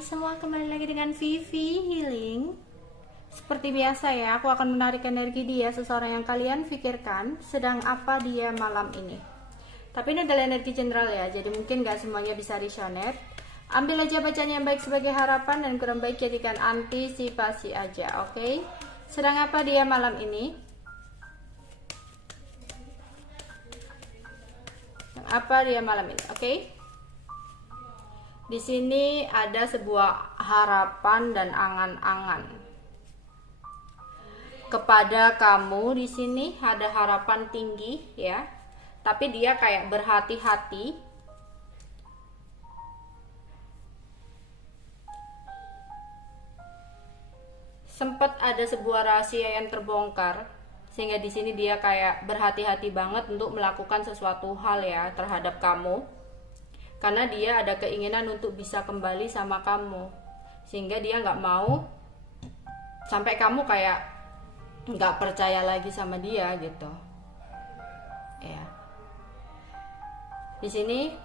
Hai semua, kembali lagi dengan Vivi Healing. Seperti biasa ya, aku akan menarik energi dia, seseorang yang kalian pikirkan sedang apa dia malam ini. Tapi ini adalah energi general ya, jadi mungkin gak semuanya bisa resonate. Ambil aja bacaan yang baik sebagai harapan dan kurang baik jadikan antisipasi aja, oke? Sedang apa dia malam ini? Apa dia malam ini, oke? Di sini ada sebuah harapan dan angan-angan kepada kamu. Di sini ada harapan tinggi ya, tapi dia kayak berhati-hati. Sempat ada sebuah rahasia yang terbongkar, sehingga di sini dia kayak berhati-hati banget untuk melakukan sesuatu hal ya terhadap kamu. Karena dia ada keinginan untuk bisa kembali sama kamu, sehingga dia nggak mau sampai kamu kayak nggak percaya lagi sama dia gitu ya. Di sini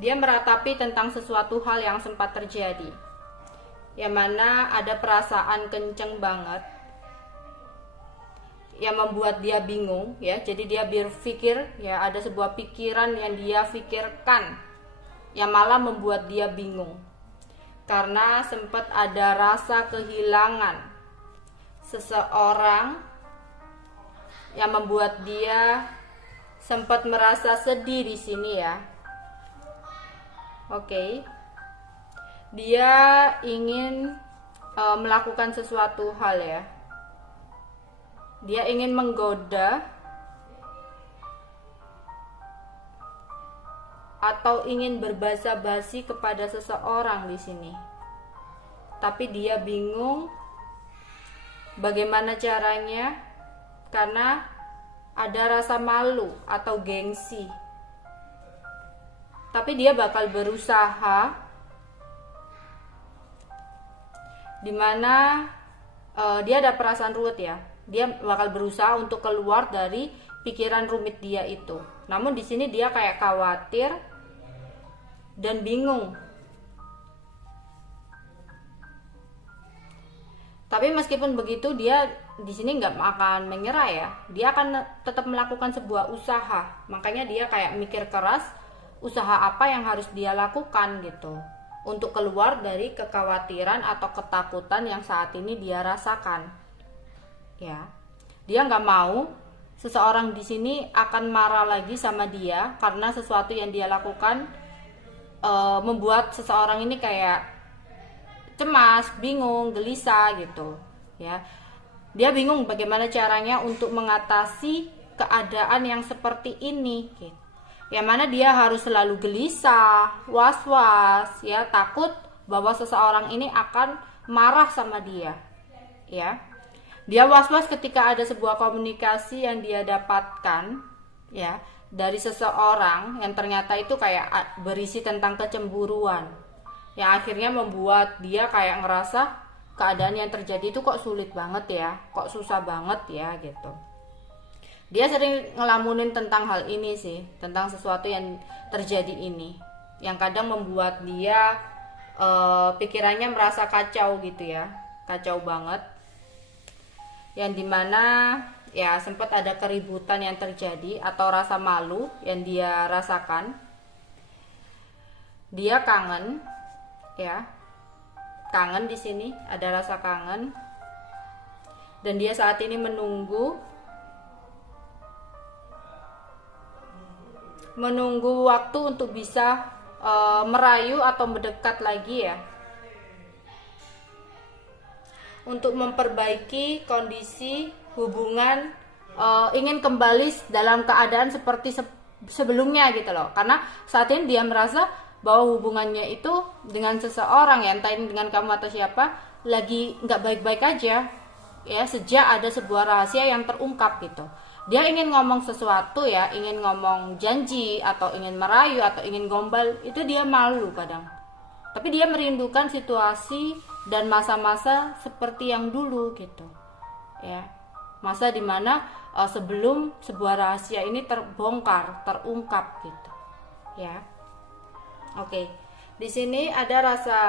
dia meratapi tentang sesuatu hal yang sempat terjadi, yang mana ada perasaan kenceng banget yang membuat dia bingung ya. Jadi dia berpikir ya, ada sebuah pikiran yang dia pikirkan yang malah membuat dia bingung, karena sempat ada rasa kehilangan seseorang yang membuat dia sempat merasa sedih di sini ya. Oke. Dia ingin melakukan sesuatu hal ya. Dia ingin menggoda atau ingin berbasa-basi kepada seseorang di sini. Tapi dia bingung bagaimana caranya, karena ada rasa malu atau gengsi. Tapi dia bakal berusaha, dimana dia ada perasaan ruwet ya. Dia bakal berusaha untuk keluar dari pikiran rumit dia itu. Namun di sini dia kayak khawatir dan bingung. Tapi meskipun begitu, dia di sini nggak akan menyerah ya. Dia akan tetap melakukan sebuah usaha. Makanya dia kayak mikir keras, usaha apa yang harus dia lakukan gitu, untuk keluar dari kekhawatiran atau ketakutan yang saat ini dia rasakan. Ya, dia nggak mau seseorang di sini akan marah lagi sama dia karena sesuatu yang dia lakukan membuat seseorang ini kayak cemas, bingung, gelisah gitu ya. Dia bingung bagaimana caranya untuk mengatasi keadaan yang seperti ini gitu. Yang mana dia harus selalu gelisah, was-was ya, takut bahwa seseorang ini akan marah sama dia ya. Dia was-was ketika ada sebuah komunikasi yang dia dapatkan ya dari seseorang yang ternyata itu kayak berisi tentang kecemburuan, yang akhirnya membuat dia kayak ngerasa keadaan yang terjadi itu kok sulit banget ya, kok susah banget ya gitu. Dia sering ngelamunin tentang hal ini sih, tentang sesuatu yang terjadi ini, yang kadang membuat dia pikirannya merasa kacau gitu ya, kacau banget. Yang dimana ya sempat ada keributan yang terjadi atau rasa malu yang dia rasakan. Dia kangen ya, kangen di sini, ada rasa kangen, dan dia saat ini menunggu waktu untuk bisa merayu atau mendekat lagi ya, untuk memperbaiki kondisi hubungan, ingin kembali dalam keadaan seperti sebelumnya gitu loh. Karena saat ini dia merasa bahwa hubungannya itu dengan seseorang ya, entah ini dengan kamu atau siapa, lagi nggak baik-baik aja ya, sejak ada sebuah rahasia yang terungkap gitu. Dia ingin ngomong sesuatu ya, ingin ngomong janji atau ingin merayu atau ingin gombal, itu dia malu kadang. Tapi dia merindukan situasi dan masa-masa seperti yang dulu gitu ya, masa dimana sebelum sebuah rahasia ini terbongkar, terungkap gitu ya. Oke. Di sini ada rasa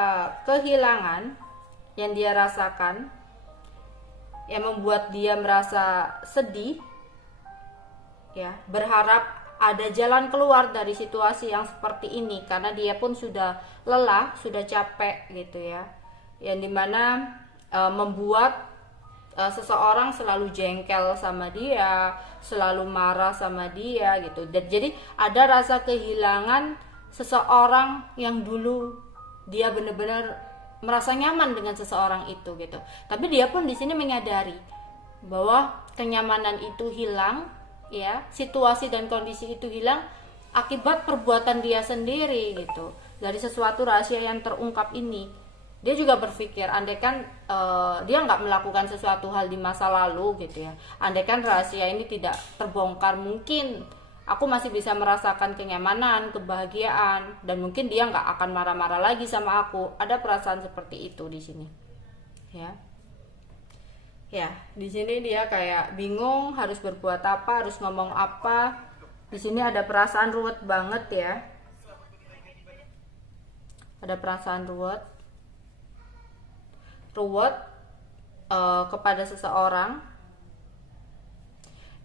kehilangan yang dia rasakan, yang membuat dia merasa sedih, ya, berharap ada jalan keluar dari situasi yang seperti ini karena dia pun sudah lelah, sudah capek gitu ya. Yang dimana membuat seseorang selalu jengkel sama dia, selalu marah sama dia gitu. Dan jadi ada rasa kehilangan seseorang yang dulu dia benar-benar merasa nyaman dengan seseorang itu gitu. Tapi dia pun di sini menyadari bahwa kenyamanan itu hilang, ya, situasi dan kondisi itu hilang akibat perbuatan dia sendiri gitu. Dari sesuatu rahasia yang terungkap ini, dia juga berpikir, andaikan dia nggak melakukan sesuatu hal di masa lalu gitu ya, andaikan rahasia ini tidak terbongkar, mungkin aku masih bisa merasakan kenyamanan, kebahagiaan, dan mungkin dia nggak akan marah-marah lagi sama aku. Ada perasaan seperti itu di sini, ya. Ya, di sini dia kayak bingung harus berbuat apa, harus ngomong apa. Di sini ada perasaan ruwet banget ya. Ada perasaan ruwet kepada seseorang.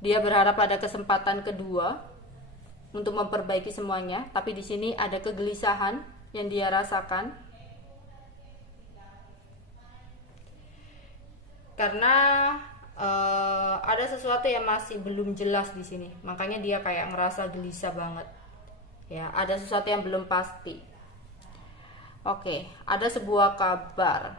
Dia berharap ada kesempatan kedua untuk memperbaiki semuanya, tapi di sini ada kegelisahan yang dia rasakan karena ada sesuatu yang masih belum jelas di sini, makanya dia kayak ngerasa gelisah banget. Ya, ada sesuatu yang belum pasti. Oke, ada sebuah kabar.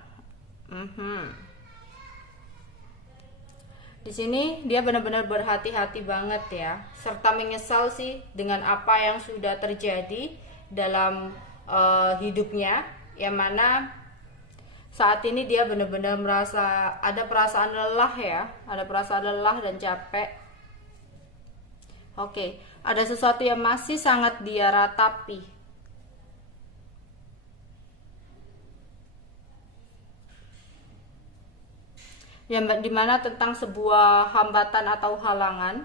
Di sini dia benar-benar berhati-hati banget ya, serta menyesal sih dengan apa yang sudah terjadi dalam hidupnya, yang mana saat ini dia benar-benar merasa ada perasaan lelah ya, ada perasaan lelah dan capek. Oke, ada sesuatu yang masih sangat dia ratapi. Yang dimana tentang sebuah hambatan atau halangan,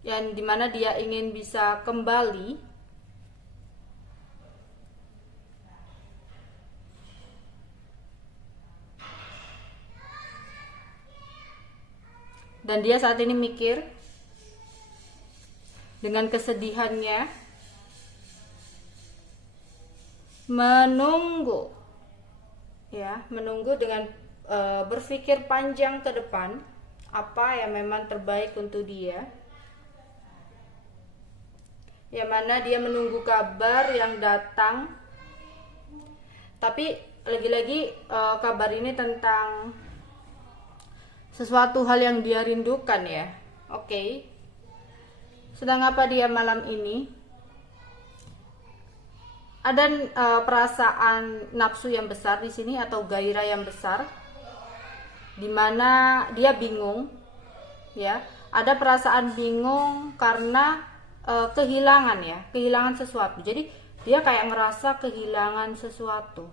yang dimana dia ingin bisa kembali dan dia saat ini mikir dengan kesedihannya, menunggu ya, menunggu dengan berpikir panjang ke depan apa yang memang terbaik untuk dia, yang mana dia menunggu kabar yang datang. Tapi lagi-lagi kabar ini tentang sesuatu hal yang dia rindukan ya. Oke. Sedang apa dia malam ini? Ada perasaan nafsu yang besar di sini atau gairah yang besar, dimana dia bingung, ya. Ada perasaan bingung karena kehilangan ya, kehilangan sesuatu. Jadi dia kayak ngerasa kehilangan sesuatu,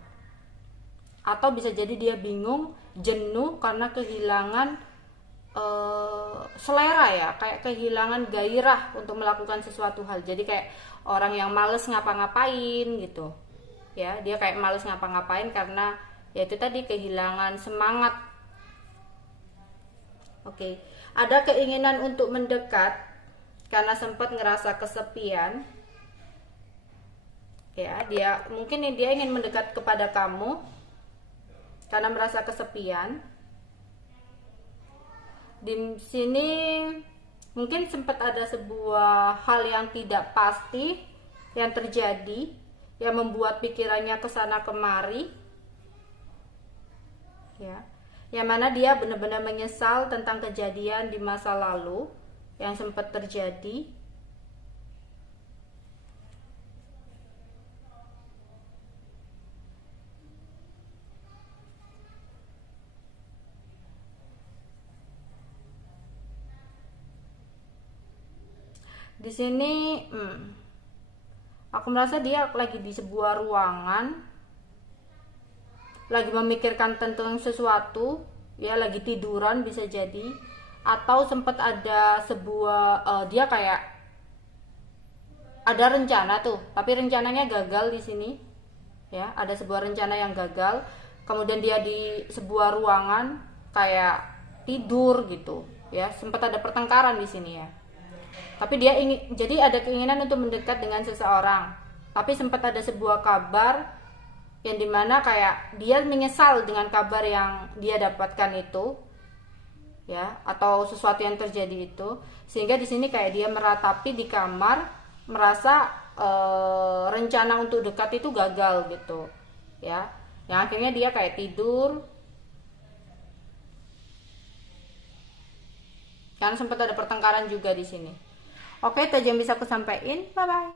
atau bisa jadi dia bingung, jenuh karena kehilangan selera ya, kayak kehilangan gairah untuk melakukan sesuatu hal. Jadi kayak orang yang males ngapa-ngapain gitu ya, dia kayak males ngapa-ngapain karena ya itu tadi, kehilangan semangat. Oke, ada keinginan untuk mendekat karena sempat ngerasa kesepian ya. Dia mungkin dia ingin mendekat kepada kamu karena merasa kesepian. Di sini mungkin sempat ada sebuah hal yang tidak pasti yang terjadi, yang membuat pikirannya kesana kemari, ya, yang mana dia benar-benar menyesal tentang kejadian di masa lalu yang sempat terjadi. Di sini aku merasa dia lagi di sebuah ruangan, lagi memikirkan tentang sesuatu ya, lagi tiduran bisa jadi, atau sempat ada sebuah dia kayak ada rencana tuh, tapi rencananya gagal di sini. Ya, ada sebuah rencana yang gagal. Kemudian dia di sebuah ruangan kayak tidur gitu, ya. Sempat ada pertengkaran di sini ya. Tapi dia ingin, jadi ada keinginan untuk mendekat dengan seseorang. Tapi sempat ada sebuah kabar yang dimana kayak dia menyesal dengan kabar yang dia dapatkan itu, ya, atau sesuatu yang terjadi itu, sehingga di sini kayak dia meratapi di kamar, merasa rencana untuk dekat itu gagal gitu, ya, yang akhirnya dia kayak tidur karena sempat ada pertengkaran juga di sini. Oke, itu aja yang bisa aku sampaikan. Bye bye.